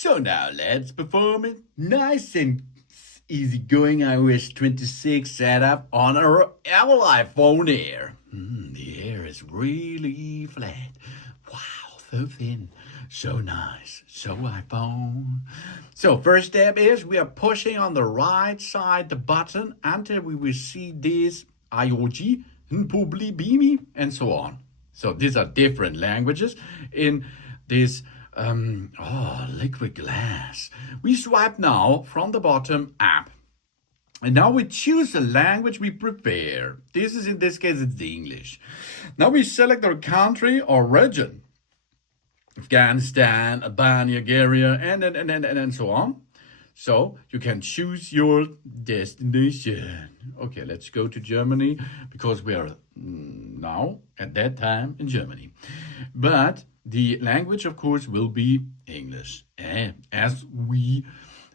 So now let's perform it. Nice and easygoing iOS 26 setup on our Apple iPhone Air. The air is really flat. Wow, so thin. So nice. So iPhone. So first step is we are pushing on the right side the button until we will see this IOG, impossibly, and so on. So these are different languages in this liquid glass. We swipe now from the bottom up. And now we choose the language we prefer. In this case, it's the English. Now we select our country or region. Afghanistan, Albania, Bulgaria, and so on. So you can choose your destination. Okay, let's go to Germany because we are now at that time in Germany. But the language, of course, will be English, as we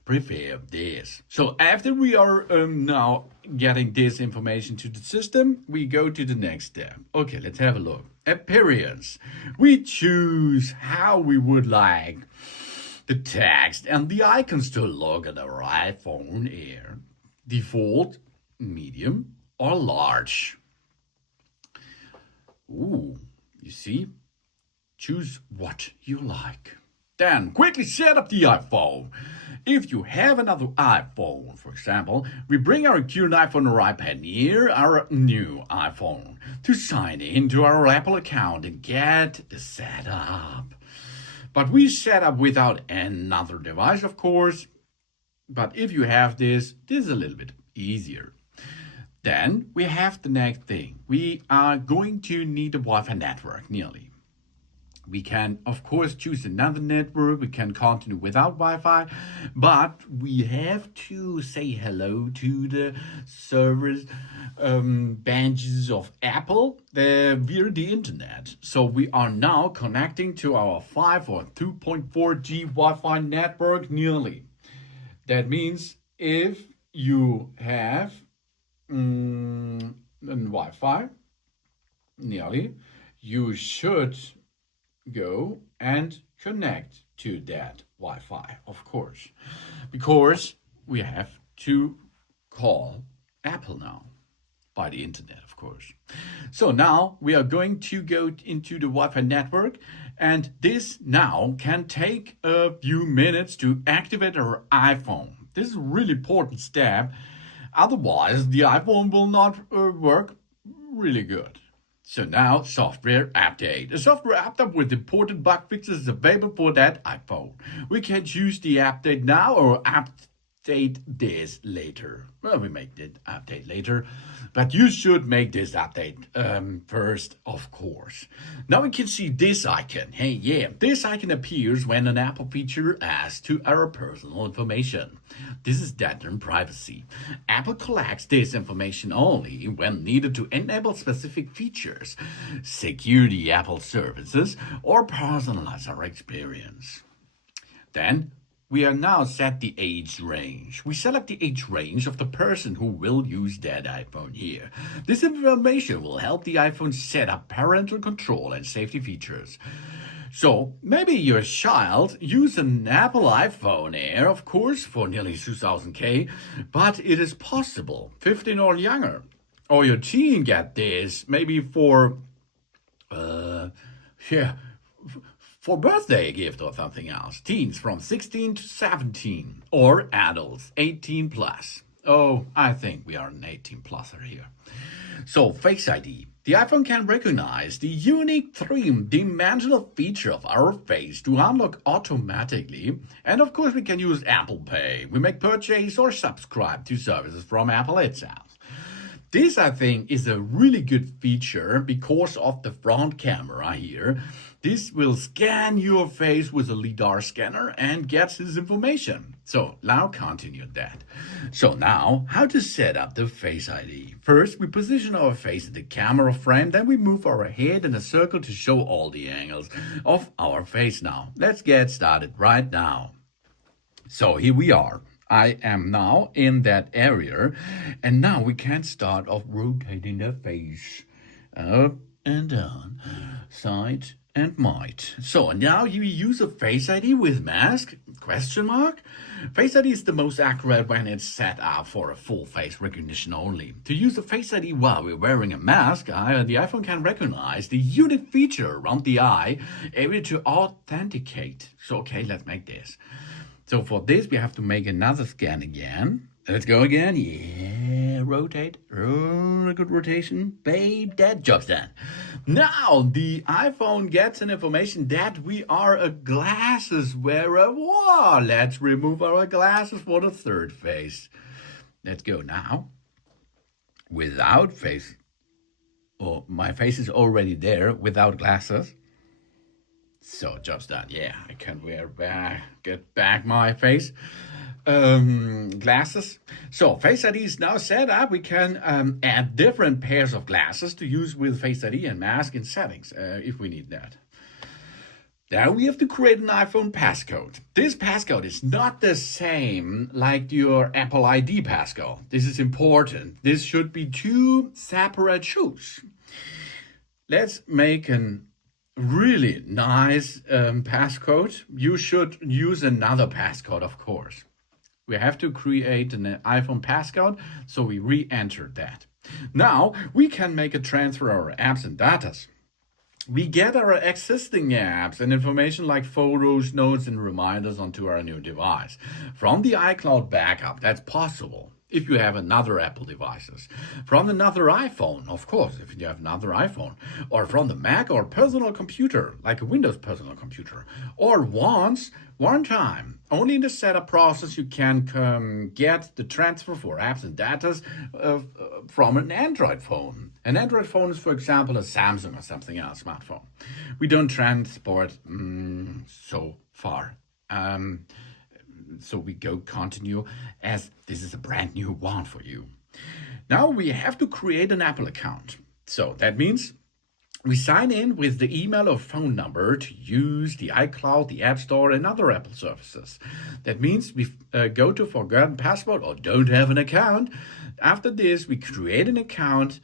prefer this. So after we are now getting this information to the system, we go to the next step. Okay, let's have a look. Appearance. We choose how we would like the text and the icons to look at our iPhone Air. Default, medium, or large. Ooh, you see? Choose what you like. Then quickly set up the iPhone. If you have another iPhone, for example, we bring our current iPhone or iPad near our new iPhone to sign into our Apple account and get the setup. But we set up without another device, of course. But if you have this is a little bit easier. Then we have the next thing. We are going to need a Wi-Fi network nearly. We can, of course, choose another network. We can continue without Wi-Fi, but we have to say hello to the servers benches of Apple via the internet. So we are now connecting to our 5 or 2.4G Wi-Fi network nearly. That means if you have Wi-Fi nearly, you should go and connect to that Wi-Fi, of course, because we have to call Apple now by the internet, of course. So now we are going to go into the Wi-Fi network, and this now can take a few minutes to activate our iPhone. This is a really important step. Otherwise, the iPhone will not work really good. So now, software update. A software update with important bug fixes is available for that iPhone. We can choose the update now or update this later. Well, we make the update later, but you should make this update first, of course. Now we can see this icon. Hey, yeah, this icon appears when an Apple feature adds to our personal information. This is data and privacy. Apple collects this information only when needed to enable specific features, secure the Apple services, or personalize our experience. Then we are now set the age range. We select the age range of the person who will use that iPhone here. This information will help the iPhone set up parental control and safety features. So maybe your child uses an Apple iPhone Air, of course, for nearly 2,000 but it is possible 15 or younger. Or your teen get this maybe for birthday gift or something else. Teens from 16 to 17 or adults 18 plus. Oh, I think we are an 18 pluser here. So Face ID. The iPhone can recognize the unique three-dimensional feature of our face to unlock automatically. And of course we can use Apple Pay. We make purchase or subscribe to services from Apple itself. This, I think, is a really good feature because of the front camera here. This will scan your face with a LiDAR-Scanner and gets this information. So now continue that. So now, how to set up the Face ID. First, we position our face in the camera frame, then we move our head in a circle to show all the angles of our face now. Let's get started right now. So here we are. I am now in that area, and now we can start off rotating the face. and down, side and might. So now you use a Face ID with mask? Question mark? Face ID is the most accurate when it's set up for a full face recognition only. To use a Face ID while we're wearing a mask, the iPhone can recognize the unique feature around the eye, able to authenticate. So okay, let's make this. So for this, we have to make another scan again. Let's go again. Yeah, rotate. Oh, a good rotation. Babe, that job's done. Now the iPhone gets an information that we are a glasses wearer. Whoa, let's remove our glasses for the third face. Let's go now. Without face. Oh, my face is already there without glasses. So job's done. Yeah, I can get back my face glasses. So Face ID is now set up. We can add different pairs of glasses to use with Face ID and mask in settings if we need that. Now we have to create an iPhone passcode. This passcode is not the same like your Apple ID passcode. This is important. This should be two separate shoes. Let's make an really nice passcode. You should use another passcode, of course. We have to create an iPhone passcode, so we re-enter that. Now we can make a transfer of our apps and datas. We get our existing apps and information like photos, notes, and reminders onto our new device. From the iCloud backup, that's possible if you have another Apple devices. From another iPhone, of course, if you have another iPhone. Or from the Mac or personal computer, like a Windows personal computer. Or one time. Only in the setup process you can get the transfer for apps and data from an Android phone. An Android phone is, for example, a Samsung or something else smartphone. We don't transport so far. So we go continue as this is a brand new one for you. Now we have to create an Apple account. So that means we sign in with the email or phone number to use the iCloud, the App Store, and other Apple services. That means we go to forgotten password or don't have an account. After this, we create an account.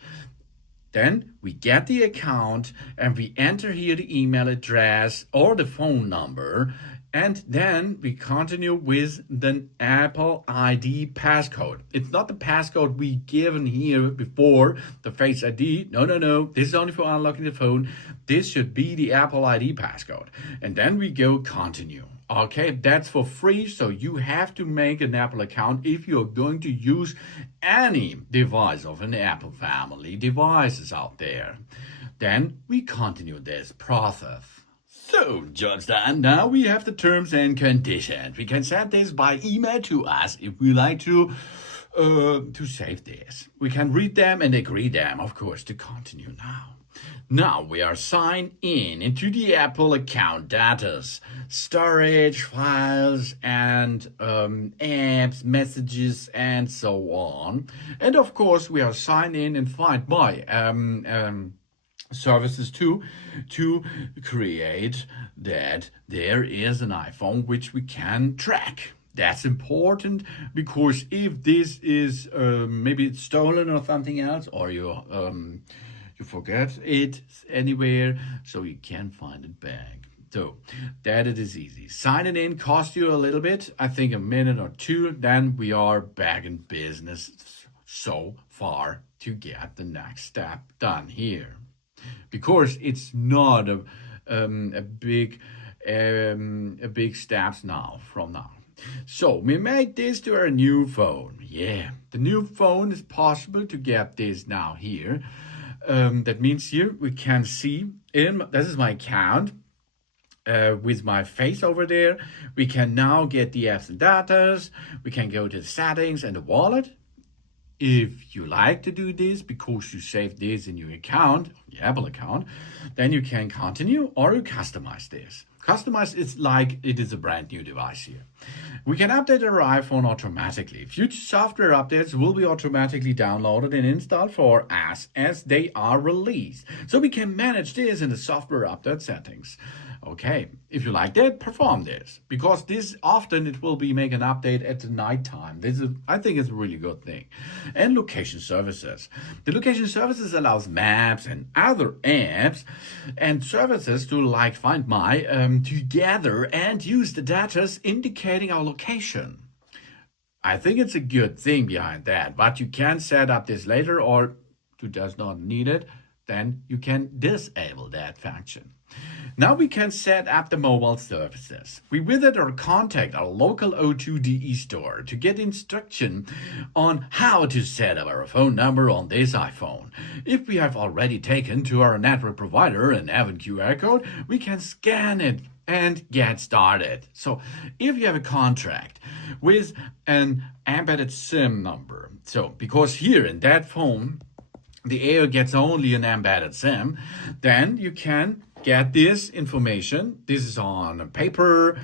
Then we get the account and we enter here the email address or the phone number. And then we continue with the Apple ID passcode. It's not the passcode we given here before, the Face ID. No. This is only for unlocking the phone. This should be the Apple ID passcode. And then we go continue. Okay, that's for free, so you have to make an Apple account if you're going to use any device of an Apple family devices out there. Then we continue this process. So, job's done. Now we have the terms and conditions. We can send this by email to us if we like to save this. We can read them and agree them, of course, to continue now. Now we are signed in into the Apple account data, storage, files, and apps, messages, and so on. And of course, we are signed in and Find My services too, to create that there is an iPhone which we can track. That's important because if this is maybe it's stolen or something else, or you forget it anywhere, so you can find it back. So that it is easy. Signing in costs you a little bit, I think a minute or two, then we are back in business so far to get the next step done here. Because it's not a big steps now from now. So we made this to our new phone. Yeah, the new phone is possible to get this now here. That means here we can see this is my account with my face over there. We can now get the apps and datas. We can go to the settings and the wallet. If you like to do this because you saved this in your account, your Apple account, then you can continue or you customize this. Customize is like it is a brand new device here. We can update our iPhone automatically. Future software updates will be automatically downloaded and installed for us as they are released. So we can manage this in the software update settings. Okay, if you like that, perform this, because this often it will be make an update at the night time. I think it's a really good thing. And location services. The location services allows maps and other apps and services to like Find My to gather and use the data indicating our location. I think it's a good thing behind that, but you can set up this later, or you does not need it, then you can disable that function. Now we can set up the mobile services. We visit or contact our local O2DE store to get instruction on how to set up our phone number on this iPhone. If we have already taken to our network provider and have a QR code, we can scan it and get started. So if you have a contract with an embedded SIM number, so because here in that phone, the Air gets only an embedded SIM, then you can get this information. This is on paper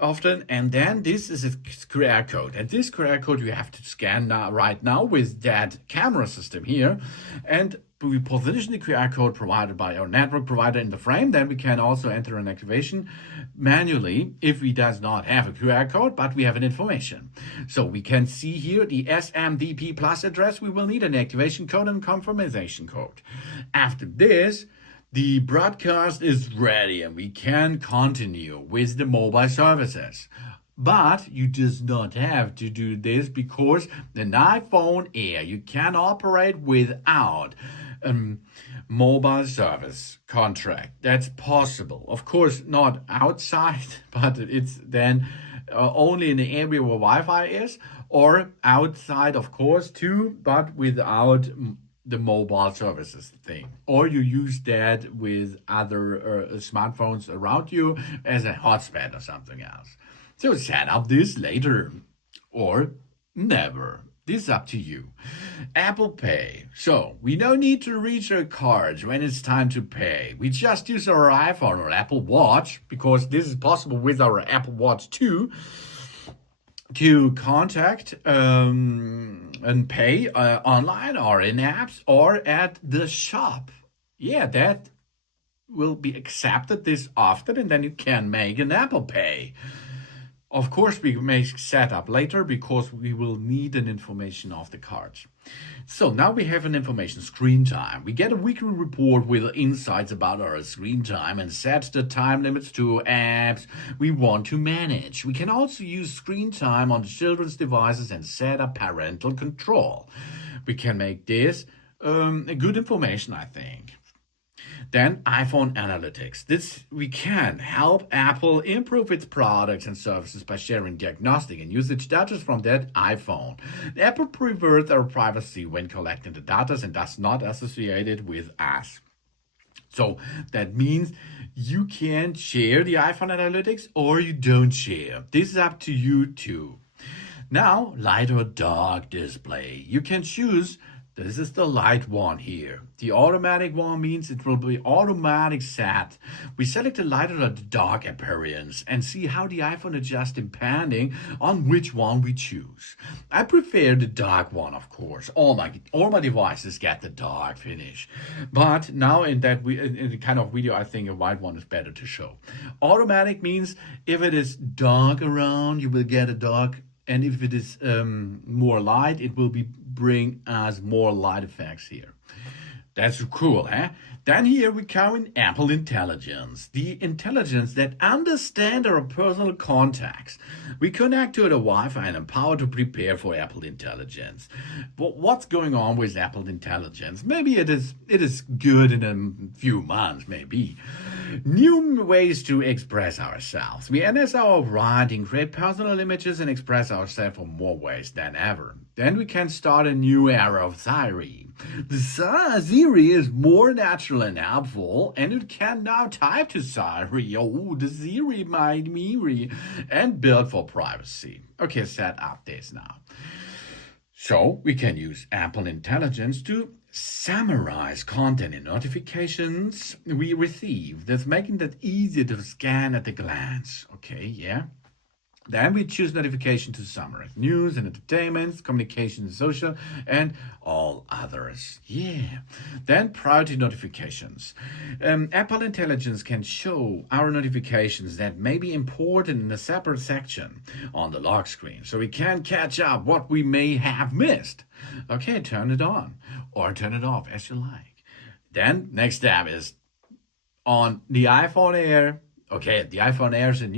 often, and then this is a QR code. And this QR code you have to scan now, right now with that camera system here. And we position the QR code provided by our network provider in the frame. Then we can also enter an activation manually if we does not have a QR code, but we have an information. So we can see here the SMDP plus address. We will need an activation code and confirmation code. After this, the broadcast is ready and we can continue with the mobile services. But you does not have to do this because the iPhone Air you can operate without mobile service contract. That's possible. Of course, not outside, but it's then only in the area where Wi-Fi is, or outside, of course, too, but without the mobile services thing. Or you use that with other smartphones around you as a hotspot or something else. So set up this later or never. This is up to you. Apple Pay. So we don't need to reach our cards when it's time to pay. We just use our iPhone or Apple Watch, because this is possible with our Apple Watch too, to contact and pay online or in apps or at the shop. Yeah, that will be accepted this often, and then you can make an Apple Pay. Of course, we may set up later because we will need an information of the cards. So now we have an information screen time. We get a weekly report with insights about our screen time and set the time limits to apps we want to manage. We can also use screen time on the children's devices and set up parental control. We can make this a good information, I think. Then iPhone analytics. This we can help Apple improve its products and services by sharing diagnostic and usage data from that iPhone. Apple prefers our privacy when collecting the data and does not associate it with us. So that means you can share the iPhone analytics or you don't share. This is up to you too. Now, light or dark display. You can choose. This is the light one here. The automatic one means it will be automatic set. We select the light or the dark appearance and see how the iPhone adjusts depending on which one we choose. I prefer the dark one, of course. All my devices get the dark finish. But now in the kind of video, I think a white one is better to show. Automatic means if it is dark around, you will get a dark. And if it is more light, it will bring us more light effects here. That's cool, huh? Then here we come in Apple Intelligence, the intelligence that understands our personal contacts. We connect to the Wi-Fi and empower to prepare for Apple Intelligence. But what's going on with Apple Intelligence? Maybe it is good in a few months, maybe. New ways to express ourselves. We enhance our writing, create personal images, and express ourselves in more ways than ever. Then we can start a new era of Siri. The Siri is more natural and helpful, and it can now type to Siri. Oh, the Siri might me and build for privacy. Okay, set up this now. So we can use Apple Intelligence to summarize content and notifications we receive. That's making that easier to scan at a glance. Okay, yeah. Then we choose notification to summarize news and entertainment, communication and social, and all others. Yeah. Then priority notifications. Apple Intelligence can show our notifications that may be important in a separate section on the lock screen, so we can catch up what we may have missed. Okay, turn it on or turn it off as you like. Then next step is on the iPhone Air. Okay, the iPhone Air is a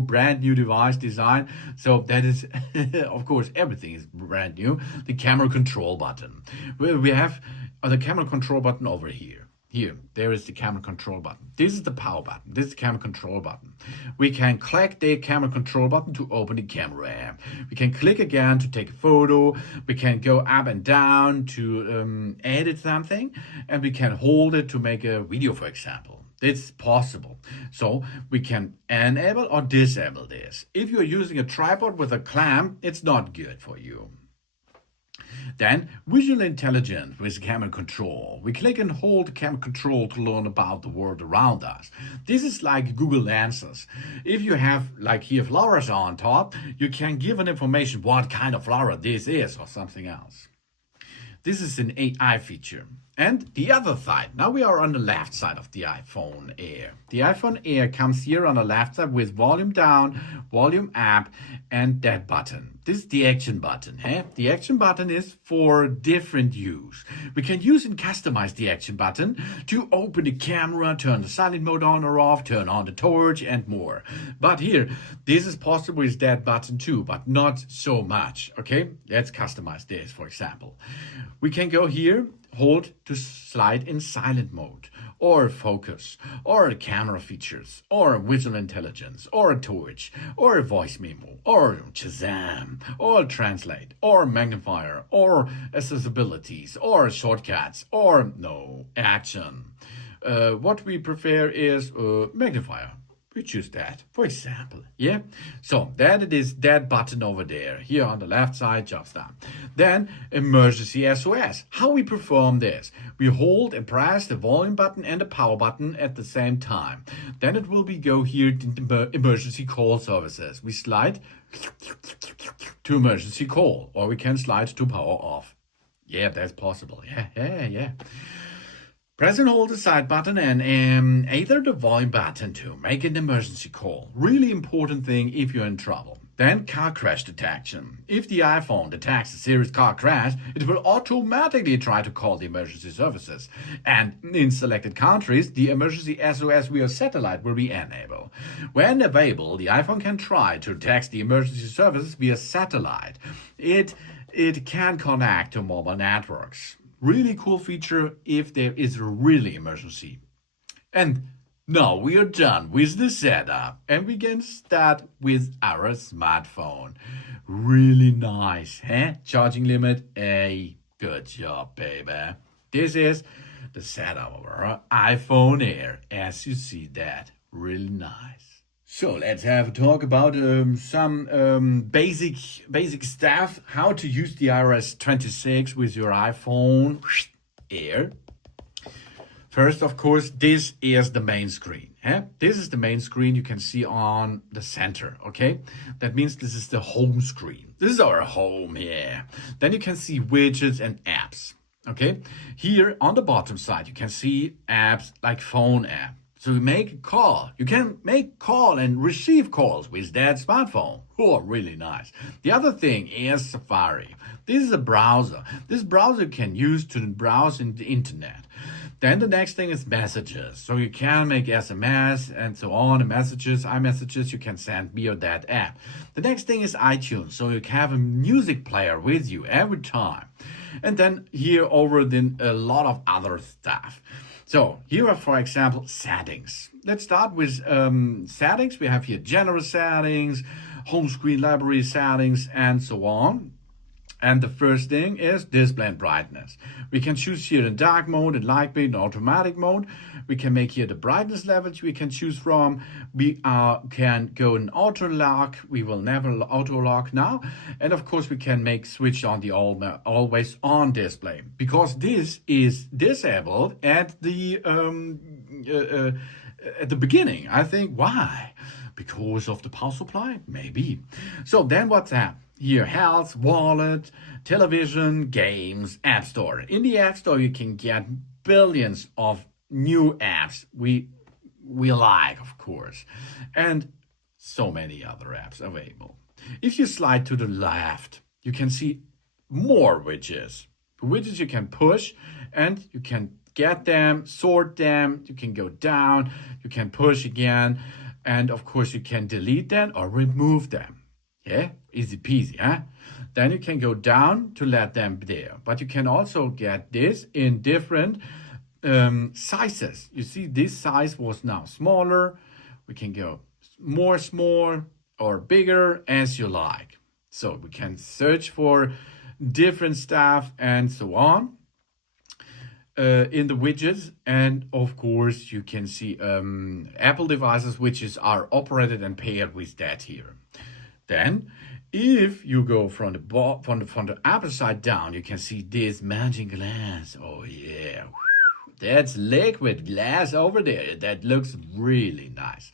brand new device design. So that is, of course, everything is brand new. The camera control button. We have the camera control button over here. Here, there is the camera control button. This is the power button. This is the camera control button. We can click the camera control button to open the camera app. We can click again to take a photo. We can go up and down to edit something. And we can hold it to make a video, for example. It's possible. So we can enable or disable this. If you're using a tripod with a clamp, it's not good for you. Then visual intelligence with camera control. We click and hold the camera control to learn about the world around us. This is like Google Answers. If you have, like here, flowers on top, you can give an information what kind of flower this is or something else. This is an AI feature. And the other side, now we are on the left side of the iPhone Air. The iPhone Air comes here on the left side with volume down, volume up, and that button. This is the action button. The action button is for different use. We can use and customize the action button to open the camera, turn the silent mode on or off, turn on the torch, and more. But here, this is possible with that button too, but not so much. Okay, let's customize this, for example. We can go here, hold to slide in silent mode, or focus, or camera features, or visual intelligence, or a torch, or a voice memo, or Shazam, or translate, or magnifier, or accessibilities, or shortcuts, or no action. What we prefer is magnifier. We choose that, for example, yeah? So that it is that button over there, here on the left side, jobs done. Then, emergency SOS. How we perform this? We hold and press the volume button and the power button at the same time. Then it will go here to the emergency call services. We slide to emergency call, or we can slide to power off. Yeah, that's possible, yeah. Press and hold the side button and either the volume button to make an emergency call. Really important thing if you're in trouble. Then car crash detection. If the iPhone detects a serious car crash, it will automatically try to call the emergency services. And in selected countries, the emergency SOS via satellite will be enabled. When available, the iPhone can try to text the emergency services via satellite. It can connect to mobile networks. Really cool feature if there is a really emergency. And now we are done with the setup and we can start with our smartphone. Really nice, Charging limit, good job, baby. This is the setup of our iPhone Air, as you see that. Really nice. So let's have a talk about some basic stuff. How to use the iOS 26 with your iPhone Air. First, of course, this is the main screen. This is the main screen you can see on the center. Okay, that means this is the home screen. This is our home here. Then you can see widgets and apps. Okay, here on the bottom side you can see apps like phone app. So you make a call. You can make call and receive calls with that smartphone. Oh, really nice. The other thing is Safari. This is a browser. This browser you can use to browse in the internet. Then the next thing is messages. So you can make SMS and so on, and messages, iMessages you can send via that app. The next thing is iTunes. So you can have a music player with you every time. And then here over then a lot of other stuff. So here are, for example, settings. Let's start with settings. We have here general settings, home screen library settings, and so on. And the first thing is display and brightness. We can choose here in dark mode, in light mode, and automatic mode. We can make here the brightness levels we can choose from. We can go in auto lock. We will never auto lock now. And of course we can make switch on the always on display, because this is disabled at the beginning. I think why? Because of the power supply? Maybe. So then what's that? Here, health, wallet, television, games, app store. In the app store, you can get billions of new apps we like, of course, and so many other apps available. If you slide to the left, you can see more widgets. Widgets you can push and you can get them, sort them, you can go down, you can push again, and of course you can delete them or remove them. Yeah, easy peasy, huh? Then you can go down to let them there. But you can also get this in different sizes. You see, this size was now smaller. We can go more small or bigger as you like. So we can search for different stuff and so on in the widgets. And of course, you can see Apple devices which are operated and paired with that here. Then, if you go from the upper side down, you can see this magic glass. Oh yeah, that's liquid glass over there. That looks really nice.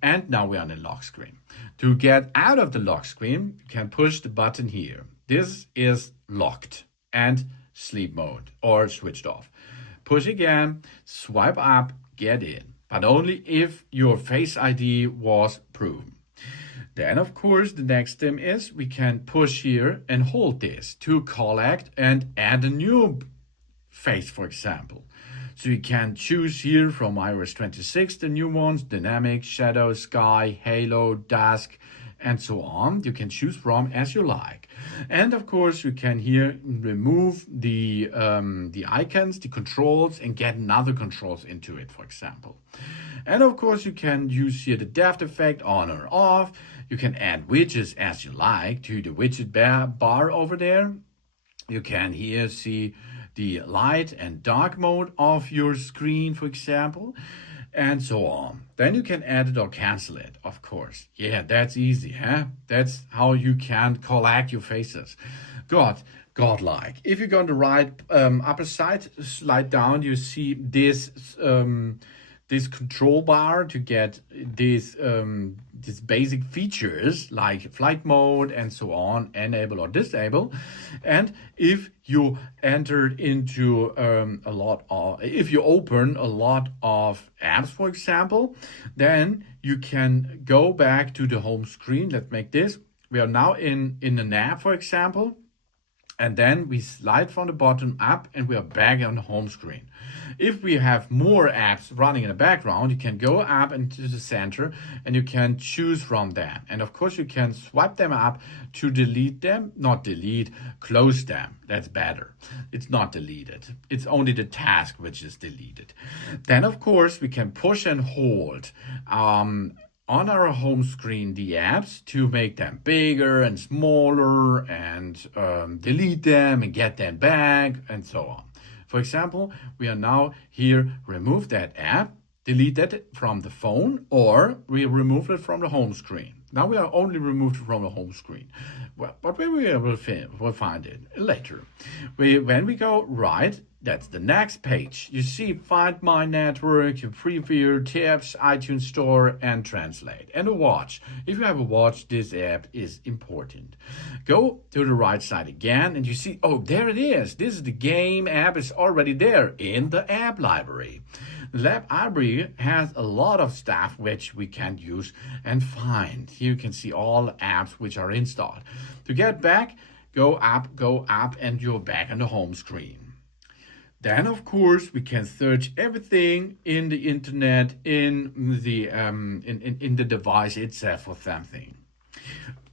And now we're on the lock screen. To get out of the lock screen, you can push the button here. This is locked and sleep mode or switched off. Push again, swipe up, get in, but only if your Face ID was proven. Then, of course, the next thing is we can push here and hold this to collect and add a new face, for example. So you can choose here from iOS 26, the new ones, dynamic, shadow, sky, halo, dusk, and so on. You can choose from as you like. And of course, you can here remove the icons, the controls, and get another controls into it, for example. And of course, you can use here the depth effect on or off. You can add widgets as you like to the widget bar over there. You can here see the light and dark mode of your screen, for example, and so on. Then you can add it or cancel it, of course. Yeah, that's easy, huh? That's how you can collect your faces. Godlike. If you go on the right upper side, slide down, you see this this control bar to get these basic features like flight mode and so on, enable or disable. And if you entered into if you open a lot of apps, for example, then you can go back to the home screen. Let's make this. We are now in an app, for example. And then we slide from the bottom up and we are back on the home screen. If we have more apps running in the background, you can go up into the center and you can choose from them. And of course, you can swipe them up to delete them, not delete, close them. That's better. It's not deleted. It's only the task which is deleted. Then, of course, we can push and hold on our home screen the apps to make them bigger and smaller and delete them and get them back and so on. For example, we are now here, remove that app, delete that from the phone, or we remove it from the home screen. Now we are only removed from the home screen. Well, but we will find it later. When we go right, that's the next page. You see Find My Network, your preview, tips, iTunes Store, and Translate. And a watch. If you have a watch, this app is important. Go to the right side again, and you see, oh, there it is. This is the game app. Is already there in the app library. The app library has a lot of stuff which we can use and find. Here you can see all the apps which are installed. To get back, go up, and you're back on the home screen. Then, of course, we can search everything in the internet, in the device itself for something.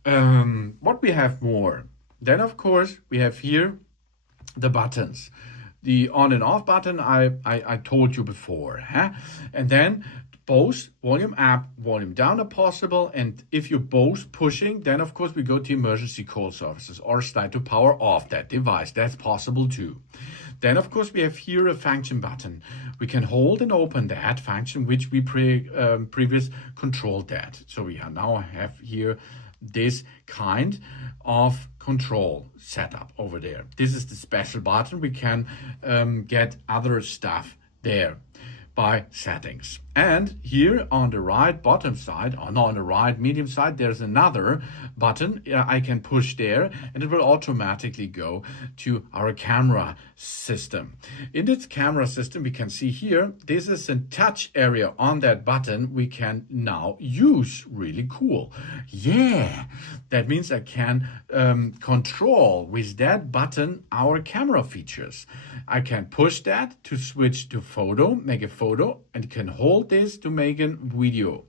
What we have more? Then, of course, we have here the buttons. The on and off button I told you before. Huh? And then both volume up, volume down are possible. And if you're both pushing, then, of course, we go to emergency call services or slide to power off that device. That's possible too. Then, of course, we have here a function button. We can hold and open that function, which we previous controlled that. So we now have here this kind of control setup over there. This is the special button. We can get other stuff there by settings. And here on the right bottom side, or not on the right medium side, there's another button I can push there, and it will automatically go to our camera system. In this camera system, we can see here, this is a touch area on that button we can now use. Really cool. Yeah, that means I can control with that button our camera features. I can push that to switch to photo, make a photo, and can hold this to make a video.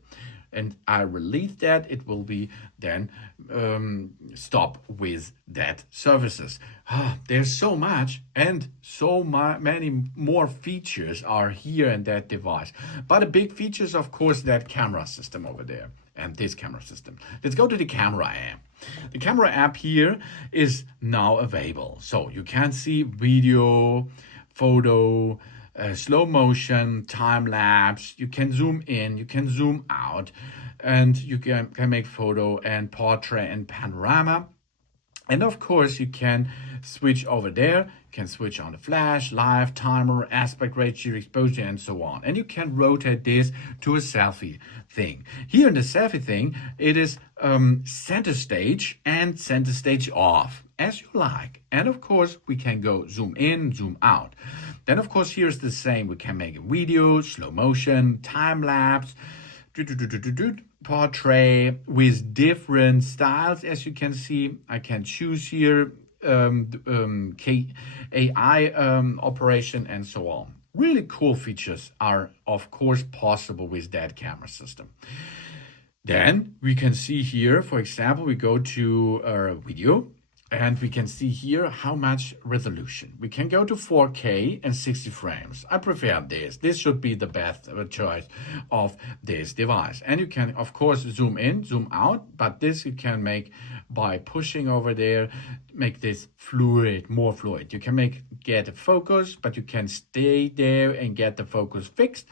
And I release that, it will be then stop with that services. There's so much, and so many more features are here in that device. But a big feature is, of course, that camera system over there and this camera system. Let's go to the camera app. The camera app here is now available. So you can see video, photo, slow motion, time lapse. You can zoom in, you can zoom out, and you can make photo and portrait and panorama. And of course, you can switch over there. You can switch on the flash, live, timer, aspect ratio, exposure, and so on. And you can rotate this to a selfie thing. Here in the selfie thing, it is center stage and center stage off, as you like. And of course, we can go zoom in, zoom out. Then, of course, here's the same. We can make a video, slow motion, time lapse, portrait with different styles. As you can see, I can choose here AI operation and so on. Really cool features are, of course, possible with that camera system. Then we can see here, for example, we go to our video. And we can see here how much resolution. We can go to 4K and 60 frames. I prefer this. This should be the best choice of this device. And you can, of course, zoom in, zoom out, but this you can make by pushing over there, make this fluid, more fluid. You can get a focus, but you can stay there and get the focus fixed.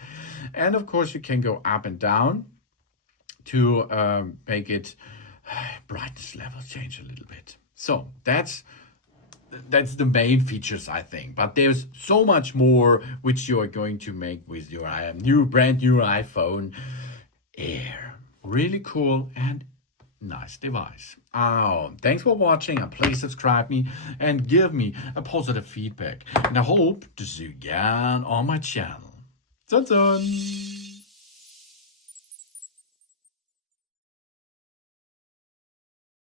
And of course, you can go up and down to make it brightness level change a little bit. So that's the main features, I think. But there's so much more which you are going to make with your brand new iPhone Air. Really cool and nice device. Thanks for watching, and please subscribe me and give me a positive feedback. And I hope to see you again on my channel. Dun dun!